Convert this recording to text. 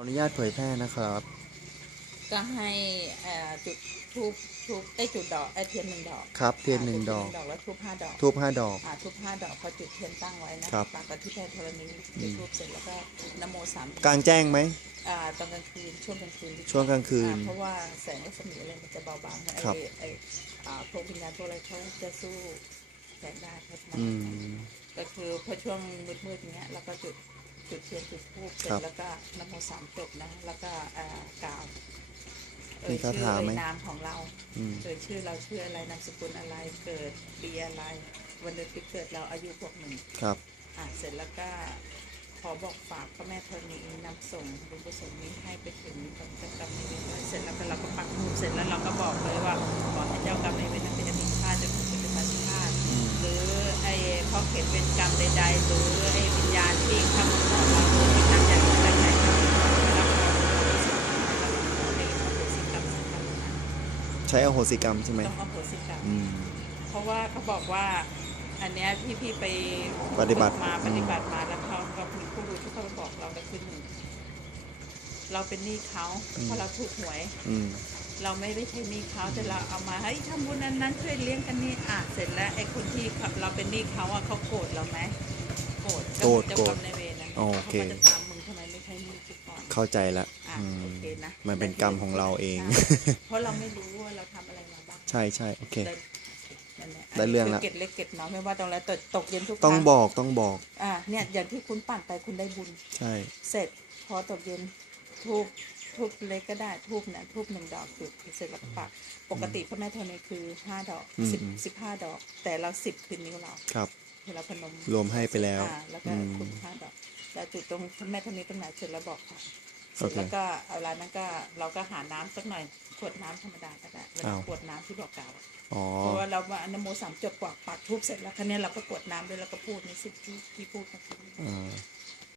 ออนุญาตเผยแพร่นะครับ ก็ให้เอ่อจุดทูบทูบไอ้ยจุดดอกไอ้เทียนหนึ่งดอกครับเทียนหนึ่งดอกาทูบหนึ่งดอกแล้วทูบห้าดอกทูบห้าดอก อ่าทูบห้าดอกพอจุดเทียนตั้งไว้นะครับ ปากกที่แพทย์ธรณีจุดทูบเสร็จแล้วก็นโมสามจบกลางแจ้งไหม อ่าตอนกลางคืนช่วงกลางคืนดีช่วงกลางคืนอ่เพราราะว่าแสงรัศมีอะไรมันจะเบาบางไอ้ครับ ไอ้อ่าพวกวิญญาณพวกอะไรเขาจะสู้แสงได้เขาทำอืม ก็คือพอช่วงมืดๆอย่างเงี้ยเราก็จุด จุดเทียนจุดทูบเสร็จครับแล้วก็นโมสามจบนะ แล้วก็อ่ากล่าวเอ่มียคาชื่อถาไหมเอ่ยนามของเราอืมเกิดชื่อเราชื่ออะไรนามสกุลอะไรเกิดปีอะไร วันเดือนปีเกิดเราอายุพวกหนึ่งครับ อ่าเสร็จแล้วก็ขอบอกฝากพระแม่ธรณีนำส่งบุญกุศลนี้ให้ไปถึงเจ้ากรรมนายเวรด้วยเสร็จแล้วก็เราก็ปักธูปเสร็จแล้วเราก็บอกเลยว่าขอให้เจ้ากรรมนายเวรนั้นเป็นอภิฆาตจนถึงเป็นปฏิฆาตหรือไอ้ข้อเข็นเป็นกรรมใดๆหรือไอ้วิญญาณที่ทำของเราโดยที่นำอย่างใดๆทำรับเราเราขอโหสิกรรมสิ่งนั้นเราต้อง ใช้อโหสิกรรมใช่ไหมอโหสิกรรม อืม เพราะว่าเขาบอกว่าอันเนี้ยที่พี่ไปปฏิบัติ ฝึกมาอืมปฏิบัติมาแล้วเขาก็มีผู้รู้ที่เขาบอกเราก็คือหนึ่งเราเป็นหนี้เขาเพราะเราถูกหวย อืม เราไม่ได้ใช้หนี้เขาแต่เราเอามาให้ยทำบุญนั้นนั้นช่วยเลี้ยงกันนี่อะเสร็จแล้วไอ้คนที่เขาเราเป็นหนี้เขาอะเขาโกรธเราไหมโกรธโกรธเจ้าโกรกธรรมนายเวรนั้นโอเขาเคก็จะตามมึงทำไมไม่ใช้หนี้กูก่อน เข้าใจละ อะอืมโอเคนะมันเป็นกรรมของเราเอง ใช่เพราะเราไม่รู้ว่าเราทำอะไรมาบ้างใช่ใช่โอเคได้นั่นแหละได้เรื่องละ คืเก็ดเล็กเก็ดน้อยไม่ว่าตรงแล้วตกตกเย็นทุกครั้ต้องบอกต้องบอกอ่าเนี่ยอย่างที่คุณปั่นไปคุณได้บุญ ใช่ เสร็จพอตกเย็นทูบทูบเล็กก็ได้ทูบเนี่ยทูบหนึ่งดอกจุดเสร็จแล้วก็ปักปกติพระแม่ธรณีคือห้าดอกสิบสิบห้าดอก แต่เราสิบคือนิ้วเราครับเวลาพนมรวมให้ไปแล้วอ่าแล้วก็อืมคุณห้าดอกแล้วจุดตรงพระแม่ธรณีตรงไหนเสร็จแล้วบอกค่ะ เสโอร็จเคแล้วก็เอาเวลานั้นก็เราก็หาน้ำสักหน่อยขวดน้ำธรรมดาก็ได้เวลาอ้าวขวดน้ำที่บอกกล่าวอะอ๋อเพราะว่าเราว่าอนโมสามจบกว่าปักทูบเสร็จแล้วคันนี้ยเราก็กรวดน้ำด้วยแล้วก็พูดในสิ่งที่ที่พูดเมื่อกี้อ่า